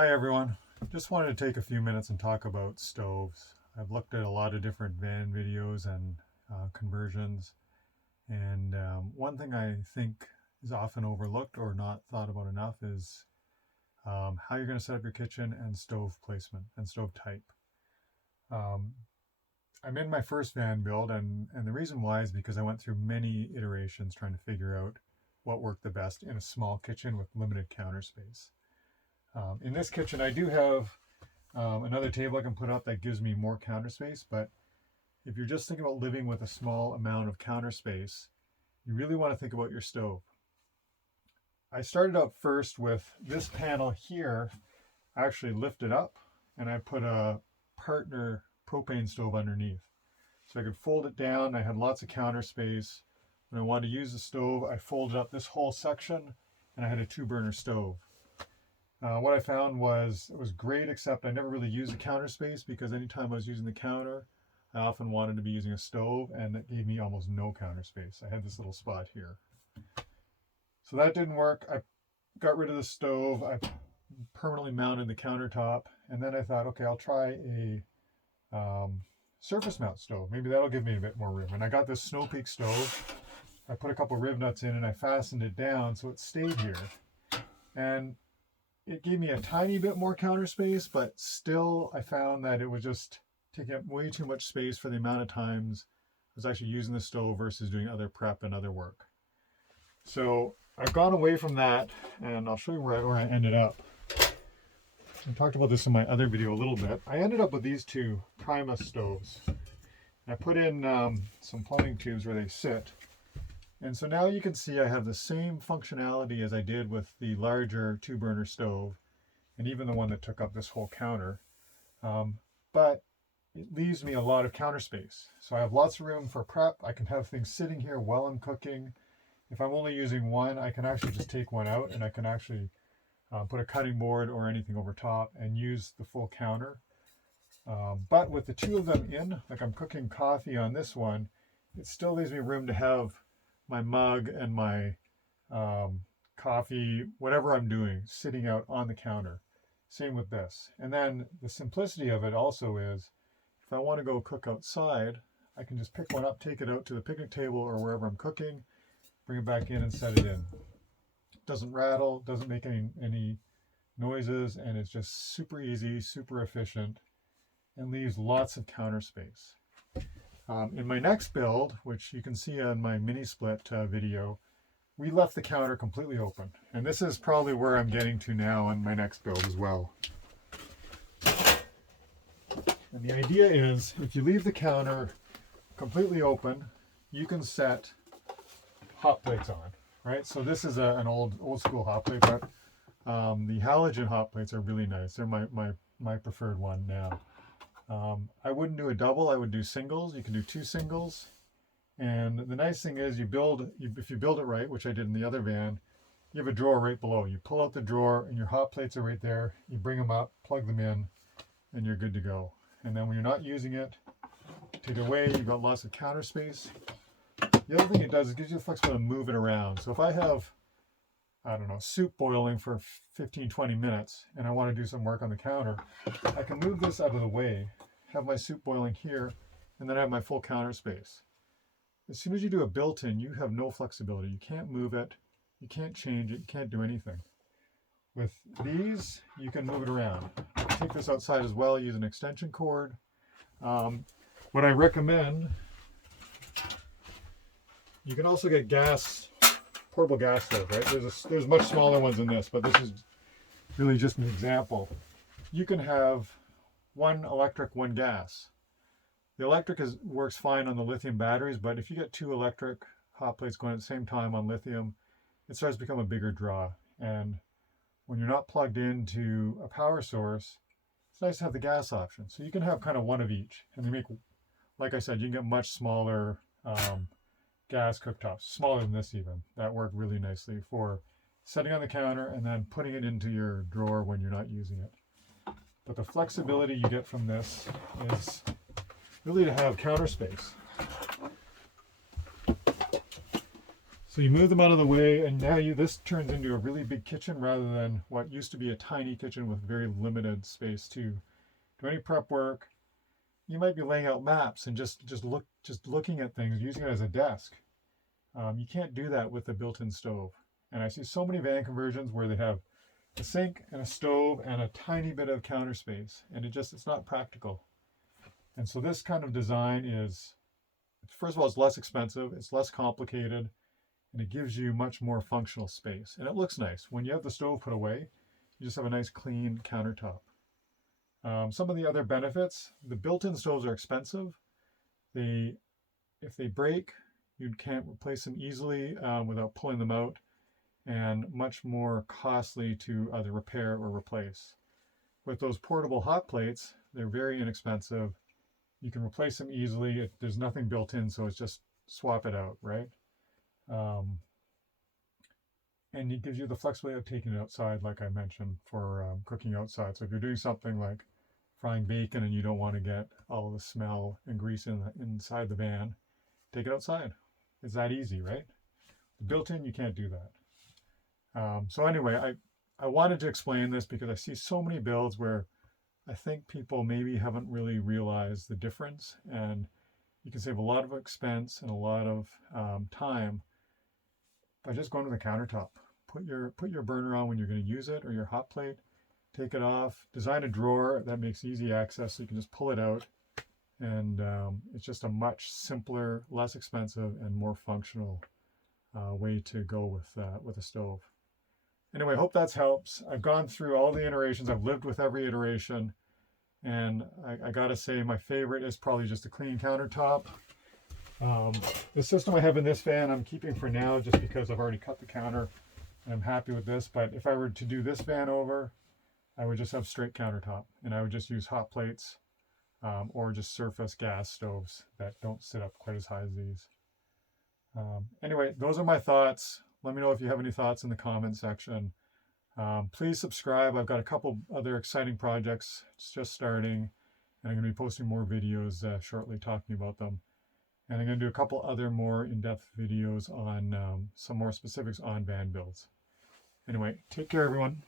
Hi everyone. Just wanted to take a few minutes and talk about stoves. I've looked at a lot of different van videos and conversions, and one thing I think is often overlooked or not thought about enough is how you're going to set up your kitchen and stove placement and stove type. I'm in my first van build, and the reason why is because I went through many iterations trying to figure out what worked the best in a small kitchen with limited counter space. In this kitchen, I do have another table I can put up that gives me more counter space, but if you're just thinking about living with a small amount of counter space, you really want to think about your stove. I started out first with this panel here. I actually lifted up and I put a partner propane stove underneath. So I could fold it down. I had lots of counter space. When I wanted to use the stove, I folded up this whole section and I had a 2-burner stove. What I found was it was great, except I never really used the counter space because anytime I was using the counter, I often wanted to be using a stove, and it gave me almost no counter space. I had this little spot here. So that didn't work. I got rid of the stove. I permanently mounted the countertop, and then I thought, okay, I'll try a surface mount stove. Maybe that'll give me a bit more room. And I got this Snow Peak stove. I put a couple riv nuts in and I fastened it down so it stayed here. And it gave me a tiny bit more counter space, but still I found that it was just taking up way too much space for the amount of times I was actually using the stove versus doing other prep and other work. So I've gone away from that, and I'll show you where I ended up. I talked about this in my other video a little bit. I ended up with these two Prima stoves. I put in some plumbing tubes where they sit. And so now you can see I have the same functionality as I did with the larger 2-burner stove, and even the one that took up this whole counter. But it leaves me a lot of counter space. So I have lots of room for prep. I can have things sitting here while I'm cooking. If I'm only using one, I can actually just take one out and I can actually put a cutting board or anything over top and use the full counter. But with the two of them in, like I'm cooking coffee on this one, it still leaves me room to have my mug and my coffee, whatever I'm doing, sitting out on the counter. Same with this. And then the simplicity of it also is, if I want to go cook outside, I can just pick one up, take it out to the picnic table or wherever I'm cooking, bring it back in and set it in. It doesn't rattle, doesn't make any noises, and it's just super easy, super efficient, and leaves lots of counter space. In my next build, which you can see on my mini split video, we left the counter completely open. And this is probably where I'm getting to now on my next build as well. And the idea is, if you leave the counter completely open, you can set hot plates on, right? So this is an old school hot plate, but the halogen hot plates are really nice. They're my preferred one now. I wouldn't do a double, I would do singles. You can do 2 singles. And the nice thing is if you build it right, which I did in the other van, you have a drawer right below. You pull out the drawer and your hot plates are right there. You bring them up, plug them in, and you're good to go. And then when you're not using it, take it away, you've got lots of counter space. The other thing it does is it gives you the flexibility to move it around. So if I have, I don't know, soup boiling for 15-20 minutes and I want to do some work on the counter, I can move this out of the way, have my soup boiling here, and then I have my full counter space. As soon as you do a built-in, you have no flexibility. You can't move it, you can't change it, you can't do anything. With these, you can move it around. I can take this outside as well, use an extension cord. What I recommend, you can also get portable gas stove, right? There's much smaller ones than this, but this is really just an example. You can have 1 electric, 1 gas. The electric works fine on the lithium batteries, but if you get 2 electric hot plates going at the same time on lithium, it starts to become a bigger draw. And when you're not plugged into a power source, it's nice to have the gas option. So you can have kind of one of each. And they make, like I said, you can get much smaller gas cooktops, smaller than this even, that work really nicely for setting on the counter and then putting it into your drawer when you're not using it. But the flexibility you get from this is really to have counter space. So So you move them out of the way, and now this turns into a really big kitchen rather than what used to be a tiny kitchen with very limited space to do any prep work. You might be laying out maps and just looking at things, using it as a desk. You can't do that with the built-in stove. And I see so many van conversions where they have a sink and a stove and a tiny bit of counter space, and it's not practical. And so this kind of design is, first of all, it's less expensive, it's less complicated, and it gives you much more functional space. And it looks nice. When you have the stove put away, you just have a nice clean countertop. Some of the other benefits, the built-in stoves are expensive. If they break, you can't replace them easily without pulling them out, and much more costly to either repair or replace. With those portable hot plates, they're very inexpensive. You can replace them easily. There's nothing built in, so it's just swap it out, right? And it gives you the flexibility of taking it outside, like I mentioned, for cooking outside. So if you're doing something like frying bacon and you don't want to get all the smell and grease inside the van, take it outside. It's that easy, right? Built-in, you can't do that. So anyway, I wanted to explain this because I see so many builds where I think people maybe haven't really realized the difference, and you can save a lot of expense and a lot of time by just going to the countertop. Put your burner on when you're going to use it, or your hot plate. Take it off. Design a drawer that makes easy access so you can just pull it out, and it's just a much simpler, less expensive, and more functional way to go with a stove. Anyway, I hope that helps. I've gone through all the iterations. I've lived with every iteration, and I gotta say my favorite is probably just a clean countertop. The system I have in this van I'm keeping for now just because I've already cut the counter and I'm happy with this. But if I were to do this van over, I would just have straight countertop, and I would just use hot plates or just surface gas stoves that don't sit up quite as high as these. Anyway, those are my thoughts. Let me know if you have any thoughts in the comment section. Please subscribe. I've got a couple other exciting projects. It's just starting, and I'm going to be posting more videos shortly talking about them. And I'm going to do a couple other more in-depth videos on some more specifics on van builds. Anyway, take care, everyone.